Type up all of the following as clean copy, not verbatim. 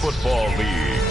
Football League.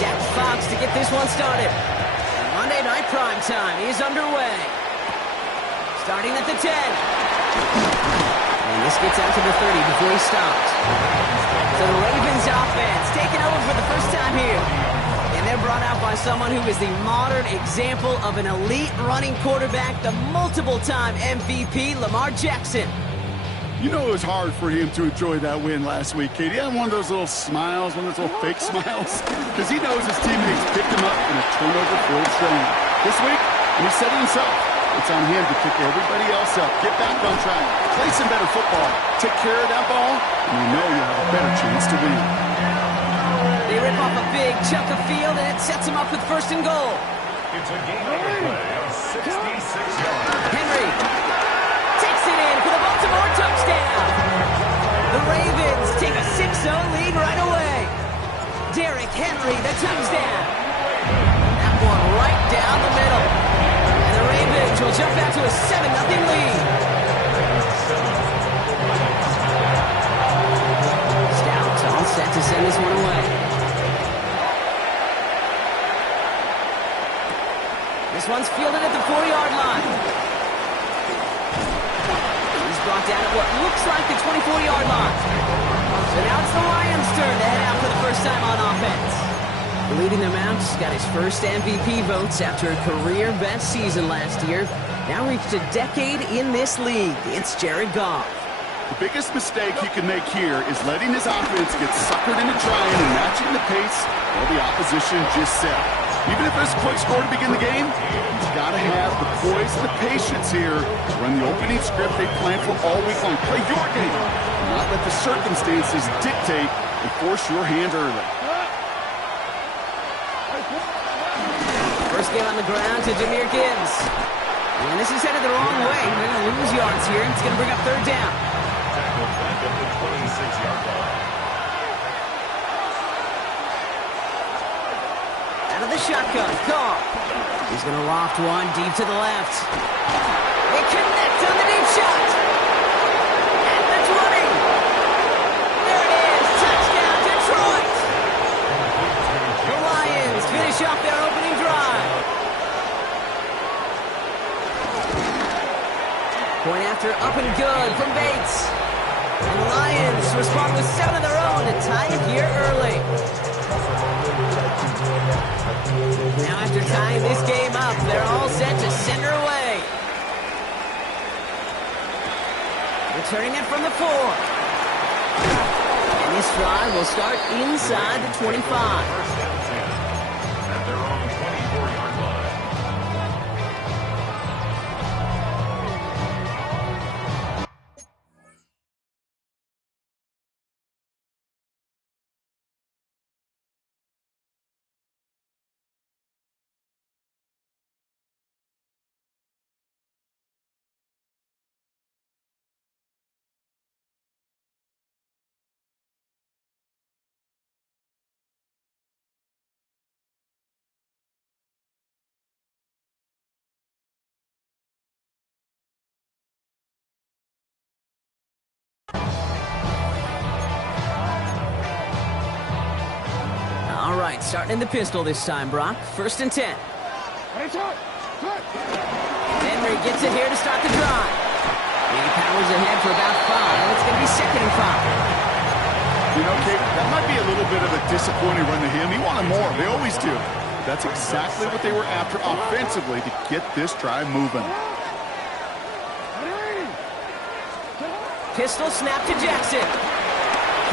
Jack Fox to get this one started. Monday Night Prime Time is underway. Starting at the 10. And this gets out to the 30 before he stops. So the Ravens offense taking over for the first time here. And they're brought out by someone who is the modern example of an elite running quarterback, the multiple-time MVP, Lamar Jackson. You know it was hard for him to enjoy that win last week, Katie. He had one of those little smiles, one of those little fake smiles, because he knows his teammates picked him up in a turnover-filled zone. This week, and he said it himself, it's on him to pick everybody else up, get back on track, play some better football, take care of that ball, and you know you'll have a better chance to win. They rip off a big chunk of field, and it sets him up with first and goal. It's a game-winning play of 66 yards. Henry takes it in for the Baltimore touchdown. The Ravens take a 6-0 lead right away. Derrick Henry, the touchdown. That one right down the middle. And the Ravens will jump out to a 7-0 lead. Stouts all set to send this one away. This one's fielded at the 4-yard line. He's brought down at what looks like the 24-yard line. So now it's the Lions' turn to head out for the first time on offense. Leading them out, got his first MVP votes after a career-best season last year. Now reached a decade in this league. It's Jared Goff. The biggest mistake he can make here is letting his offense get suckered into trying and matching the pace while the opposition just set. Even if there's a quick score to begin the game, he's got to have the poise and the patience here to run the opening script they planned for all week long. Play your game, not let the circumstances dictate and force your hand early. First game on the ground to Jahmyr Gibbs. And this is headed the wrong way. They're going to lose yards here. It's going to bring up third down. Tackle back at the 26-yard line. Out of the shotgun, Goff. He's going to loft one deep to the left. They connect on the deep shot. At the 20. There it is. Touchdown, Detroit. The Lions finish off their opening drive. Point after up and good from Bates. And the Lions respond with 7 of their own to tie it here early. Now after tying this game up, they're all set to send her away. Returning it from the 4. And this drive will start inside the 25. At their own 24-yard line. All right, starting in the pistol this time, Brock. First and 10. Henry gets it here to start the drive. He powers ahead for about 5. It's going to be 2nd and 5. You know, Kate, that might be a little bit of a disappointing run to him. He wanted more. They always do. That's exactly what they were after offensively to get this drive moving. Pistol snap to Jackson.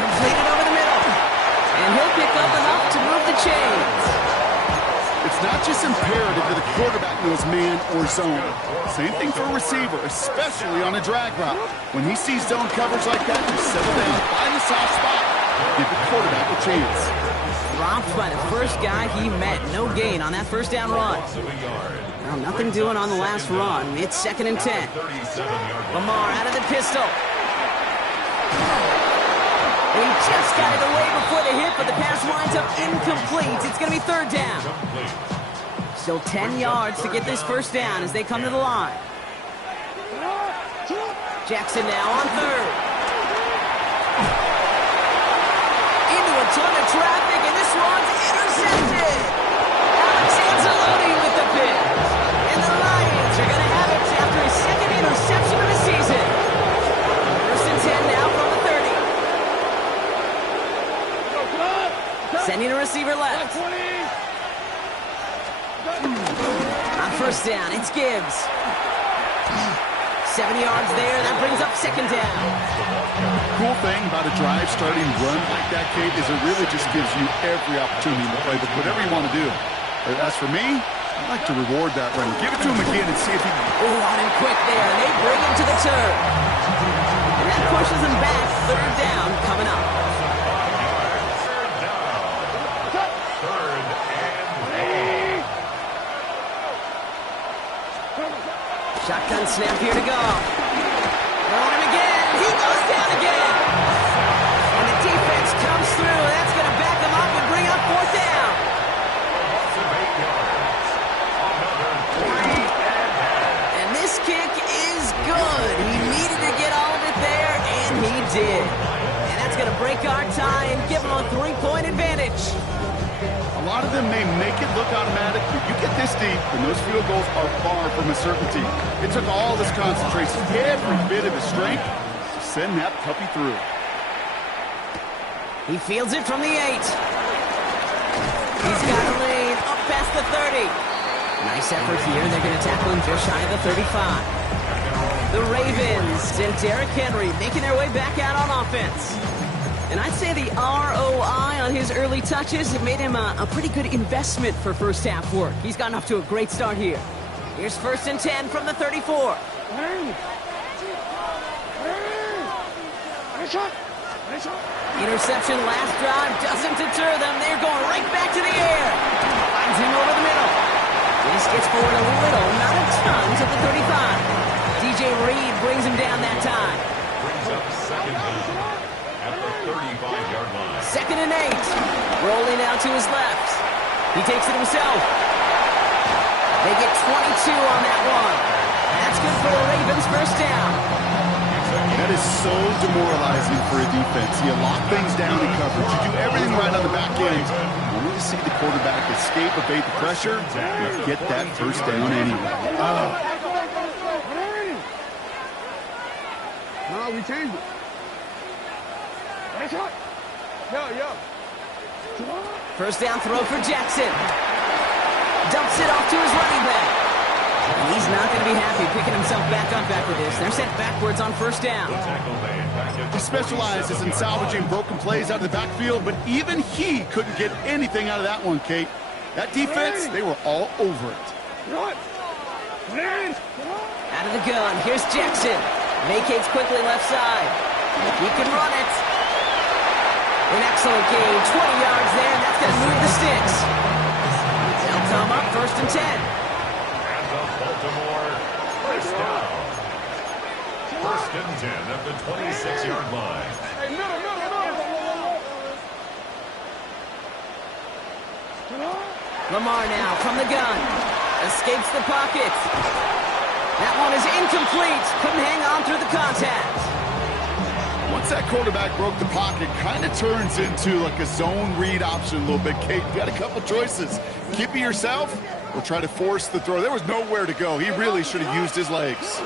Completed over the middle. And he'll pick up enough to move the chains. just imperative that the quarterback knows man or zone. Same thing for a receiver, especially on a drag route. When he sees zone coverage like that, just settle down, find a soft spot, give the quarterback a chance. Dropped by the first guy he met. No gain on that first down run. Well, nothing doing on the last run. It's 2nd and 10. Lamar out of the pistol. He just got it away before the hit, but the pass winds up incomplete. It's going to be 3rd down. Still 10 yards to get this first down as they come to the line. Jackson now on 3rd. Into a ton of traffic, and this one's intercepted. Alex Anzalone with the pick. And the Lions are going to have it after his 2nd interception of the season. 1st and 10 now from the 30. Sending a receiver left. On first down, it's Gibbs. 7 yards there, that brings up 2nd down. Cool thing about a drive starting run like that, Kate, is it really just gives you every opportunity to play whatever you want to do. As for me, I like to reward that run. Give it to him again and see if he can. Oh, on him quick there, and they bring him to the turf. And that pushes him back. 3rd down coming up. Shotgun snap here to go. Throwing him again. He goes down again. And the defense comes through. That's going to back him up and bring up 4th down. And this kick is good. He needed to get all of it there, and he did. And that's going to break our tie and give him a 3-point advantage. A lot of them may make it look automatic, but you get this deep, and those field goals are far from a certainty. It took all this concentration, every bit of his strength, to send that puppy through. He fields it from the 8. He's got a lane up past the 30. Nice effort here. They're going to tackle him just shy of the 35. The Ravens and Derrick Henry making their way back out on offense. And I'd say the ROI on his early touches have made him a pretty good investment for first half work. He's gotten off to a great start here. Here's 1st and 10 from the 34. Interception last drive doesn't deter them. They're going right back to the air. Finds him over the middle. This gets forward a little, not a ton, to the 35. DJ Reed brings him down that time. Brings up 2nd down at the 35-yard line. 2nd and 8. Rolling out to his left. He takes it himself. They get 22 on that one. That's good for the Ravens' first down. That is so demoralizing for a defense. You lock things down in coverage. You do everything right on the back end. Only to see the quarterback escape, evade the pressure, and get that first down anyway. No, we changed it. First down throw for Jackson. Dumps it off to his running back. And he's not going to be happy picking himself back up after this. They're sent backwards on first down. He specializes in salvaging broken plays out of the backfield, but even he couldn't get anything out of that one, Kate. That defense, they were all over it. Out of the gun, here's Jackson. Vacates quickly left side. He can run it. An excellent gain, 20 yards there, and that's going to move the sticks. They'll come up 1st and 10. And the Baltimore first down. 1st and 10 at the 26-yard line. Lamar now from the gun. Escapes the pocket. That one is incomplete. Couldn't hang on through the contact. Once that quarterback broke the pocket, kind of turns into like a zone read option a little bit, Kate. You got a couple choices. Keep it yourself or try to force the throw. There was nowhere to go. He really should have used his legs.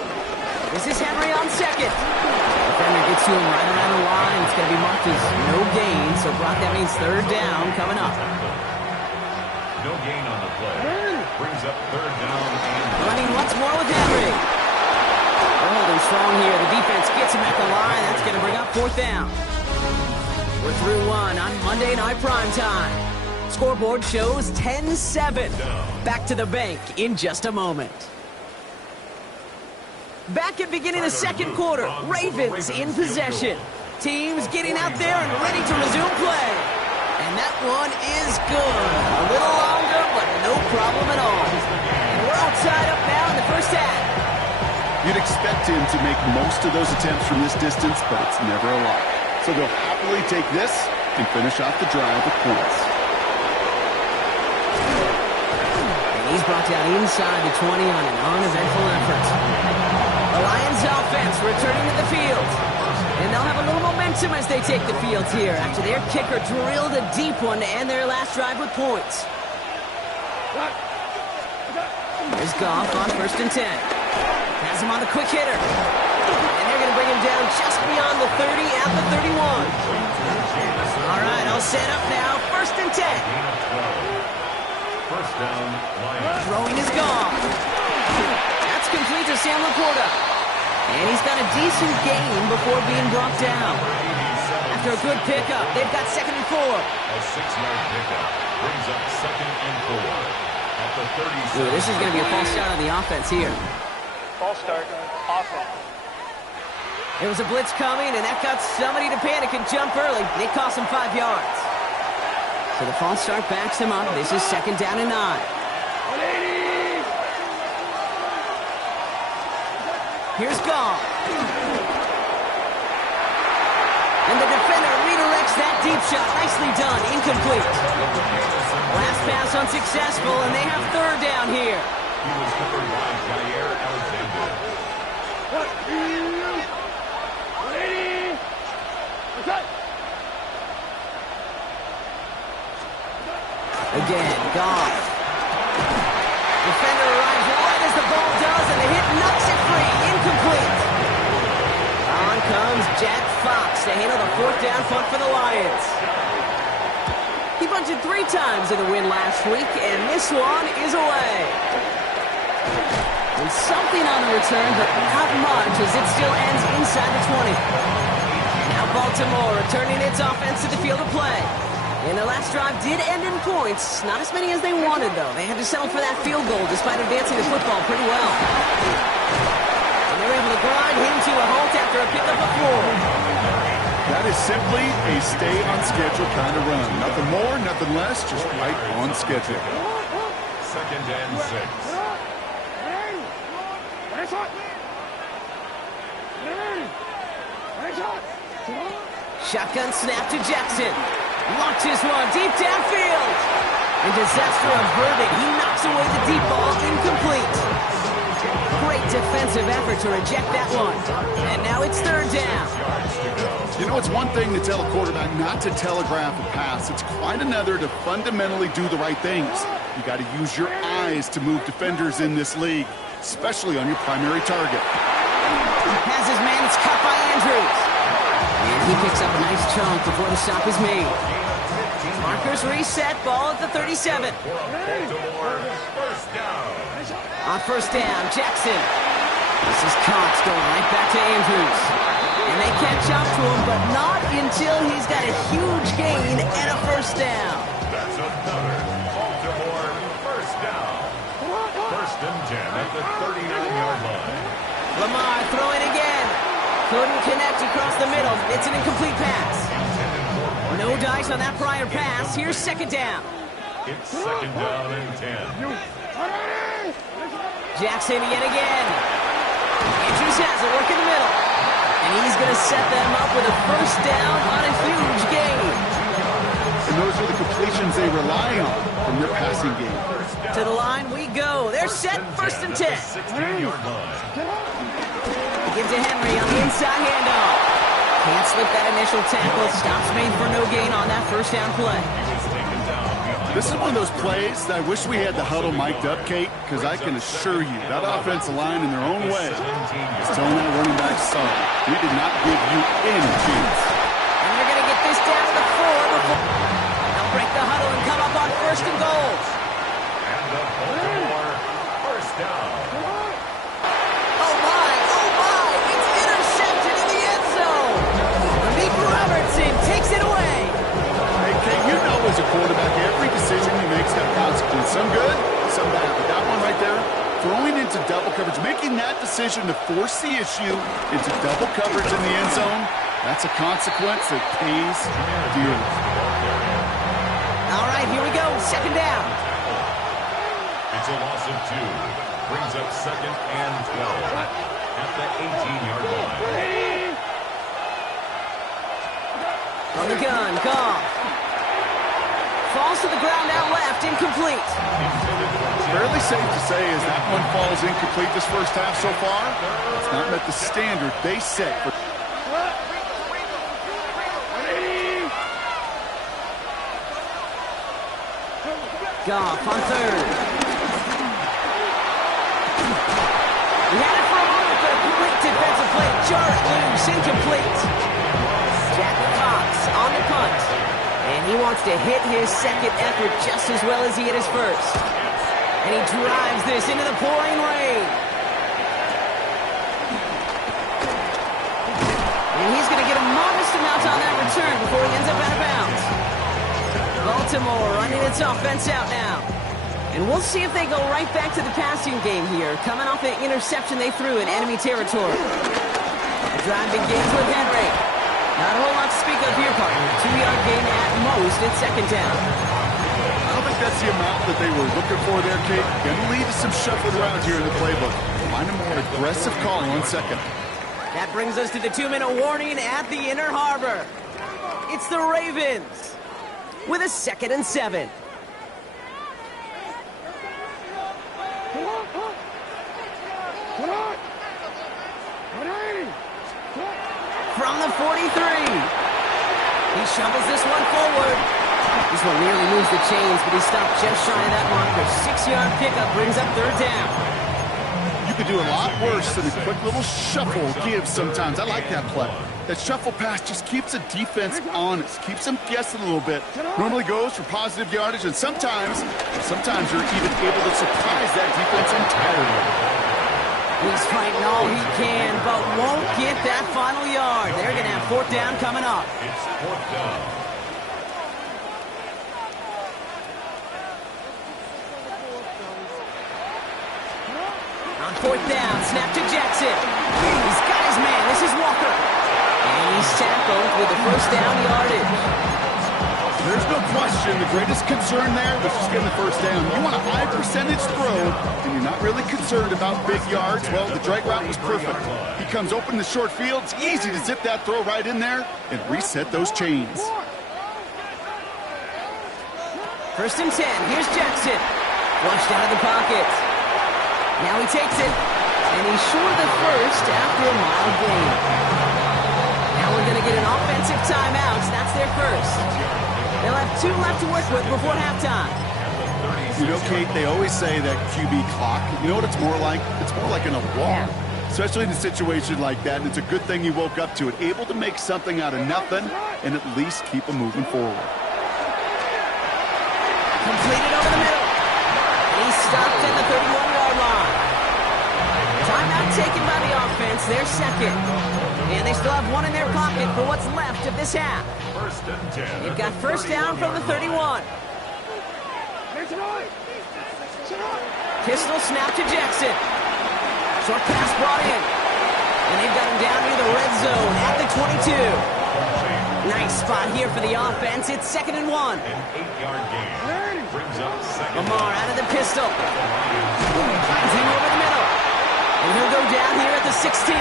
This is Henry on 2nd. Defender gets to him right around the line. It's going to be marked as no gain, so Brock, that means 3rd down coming up. No gain on the play. Brings up 3rd down and Running once more with Henry. Holding strong here. The defense gets him at the line. That's going to bring up 4th down. We're through one on Monday Night Primetime. Scoreboard shows 10-7. Back to the bank in just a moment. Back at beginning the second quarter, Ravens in possession. Teams getting out there and ready to resume play. And that one is good. A little longer, but no problem at all. And we're all tied up now in the first half. You'd expect him to make most of those attempts from this distance, but it's never a lot. So they'll happily take this and finish off the drive with points. And he's brought down inside the 20 on an uneventful effort. The Lions offense returning to the field. And they'll have a little momentum as they take the field here after their kicker drilled a deep one to end their last drive with points. Here's Goff on 1st and 10. Has him on the quick hitter. And they're going to bring him down just beyond the 30 at the 31. All right, all set up now. 1st and 10. First down, Lions. Throwing is Goff. That's complete to Sam Laporta. And he's got a decent gain before being brought down. After a good pickup, they've got 2nd and 4. A 6-yard pickup brings up 2nd and 4 at the 37. Ooh, this is going to be a false start on the offense here. False start. Awesome. There was a blitz coming, and that got somebody to panic and jump early. It cost him 5 yards. So the false start backs him up. This is 2nd down and 9. Here's Goff. And the defender redirects that deep shot. Nicely done. Incomplete. Last pass unsuccessful, and they have 3rd down here. He was covered by Jair Alexander. Again, Goff. Defender arrives right as the ball does, and the hit knocks it free. Incomplete. On comes Jack Fox to handle the 4th down punt for the Lions. He bunted 3 times in the win last week, and this one is away. And something on the return, but not much, as it still ends inside the 20. Now Baltimore returning its offense to the field of play. And their last drive did end in points. Not as many as they wanted, though. They had to settle for that field goal despite advancing the football pretty well. And they were able to grind him to a halt after a pickup of 4. That is simply a stay-on-schedule kind of run. Nothing more, nothing less, just right on schedule. 2nd and 6. Shotgun snap to Jackson. Launches one deep downfield. And disaster averted. He knocks away the deep ball. Incomplete. Great defensive effort to reject that one. And now it's 3rd down. You know, it's one thing to tell a quarterback not to telegraph a pass. It's quite another to fundamentally do the right things. You got to use your eyes to move defenders in this league, especially on your primary target. Has his man. It's caught by Andrews. And he picks up a nice chunk before the stop is made. Markers reset. Ball at the 37. Baltimore, first down. On 1st down, Jackson. This is Cox going right back to Andrews. And they catch up to him, but not until he's got a huge gain and a 1st down. That's another Baltimore first down. 1st and 10 at the 39-yard line. Lamar throwing again. Couldn't connect across the middle. It's an incomplete pass. No dice on that prior pass. Here's 2nd down. It's 2nd down and 10. Jackson yet again. Andrews has it, work in the middle. And he's going to set them up with a 1st down on a huge gain. And those are the completions they rely on from their passing game. To the line we go. They're set, 1st and 10. 16-yard line. Give to Henry on the inside handoff. Can't slip that initial tackle. Stops made for no gain on that 1st down play. This is one of those plays that I wish we had the huddle mic'd up, Kate, because I can assure you that offensive line in their own way is telling that running back, sorry, we did not give you any chance. And they're going to get this down to the 4 before they'll break the huddle and come up on 1st and goal. And the Baltimore first down. Oh my, it's intercepted in the end zone. Malik Robertson takes it away. Hey, Kate, you know as a quarterback, every that decision to force the issue into double coverage in the end zone, that's a consequence that pays dearly. All right, here we go. Second down. It's a loss of 2. Brings up 2nd and 12 at the 18-yard line. From the gun, Goff. Falls to the ground out left, incomplete. Fairly safe to say as that one falls incomplete this first half so far, it's not met the standard they set for. Goff on third. He had it for a moment, but a great defensive play. Jar it loose, incomplete. Jack Cox on the punt. And he wants to hit his second effort just as well as he hit his first. And he drives this into the pouring rain. And he's going to get a modest amount on that return before he ends up out of bounds. Baltimore running its offense out now. And we'll see if they go right back to the passing game here, coming off the interception they threw in enemy territory. The drive begins with Henry. Not a whole lot to speak of here, partner. 2-yard gain at most at second down. I don't think that's the amount that they were looking for there, Kate. Gonna lead to some shuffling around here in the playbook. Find a more aggressive call on second. That brings us to the 2-minute warning at the Inner Harbor. It's the Ravens with a 2nd and 7. From the 43. He shovels this one forward. This one nearly moves the chains, but he stopped just shy of that marker. 6-yard pickup brings up third down. You could do a lot worse than a quick little shuffle give sometimes. I like that play. That shuffle pass just keeps the defense honest, keeps them guessing a little bit. Normally goes for positive yardage, and sometimes you're even able to surprise that defense entirely. He's fighting all he can, but won't get that final yard. They're going to have fourth down coming up. It's fourth down. On fourth down, snap to Jackson. He's got his man. This is Walker. And he's tackled with the first down yardage. There's no question the greatest concern there was just getting the first down. You want a high percentage throw, and you're not really concerned about big yards. Well, the drag route was perfect. He comes open in the short field. It's easy to zip that throw right in there and reset those chains. First and 10. Here's Jackson. Flushed out of the pocket. Now he takes it. And he's short of the first after a mild gain. Now we're going to get an offensive timeout. That's their first. They'll have 2 left to work with before halftime. You know, Kate, they always say that QB clock. You know what it's more like? It's more like an alarm. Especially in a situation like that, and it's a good thing you woke up to it. Able to make something out of nothing and at least keep them moving forward. Completed over the middle. He's stopped at the 31-yard line. Timeout taken by the offense. They're second. And they still have 1 in their pocket for what's left of this half. First and 10. They've got first down from the 31. Pistol snap to Jackson. Short pass brought in. And they've got him down near the red zone at the 22. Nice spot here for the offense. It's 2nd and 1. An 8-yard gain. Brings up second. Lamar out of the pistol. Finds him over the middle. And he'll go down here at the 16.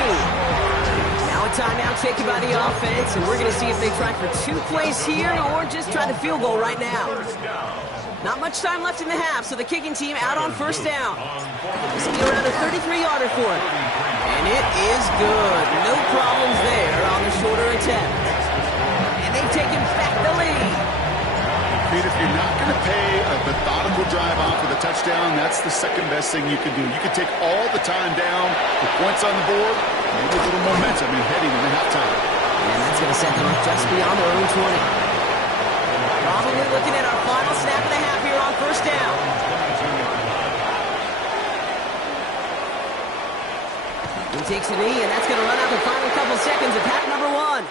Now a timeout taken by the offense, and we're going to see if they try for 2 plays here or just try the field goal right now. Not much time left in the half, so the kicking team out on first down. This will be around a 33-yarder for it. And it is good. No problems there on the shorter attempt. And they've taken back the lead. Pete, if you're not going to pay a methodical drive off with a touchdown, that's the second best thing you can do. You can take all the time down, the points on the board, maybe a little momentum in heading into halftime. And that's going to set them up just beyond their own 20. Probably looking at our final snap of the half here on first down. He takes a knee, and that's going to run out the final couple seconds of half number 1.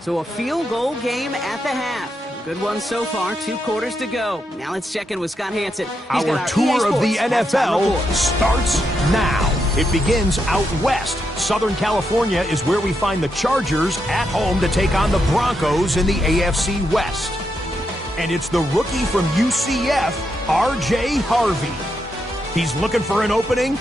So a field goal game at the half. Good one so far. 2 quarters to go. Now let's check in with Scott Hansen. He's got Our our tour EA of the Sports halftime NFL report. starts now. It begins out west. Southern California is where we find the Chargers at home to take on the Broncos in the AFC West. And it's the rookie from UCF, R.J. Harvey. He's looking for an opening.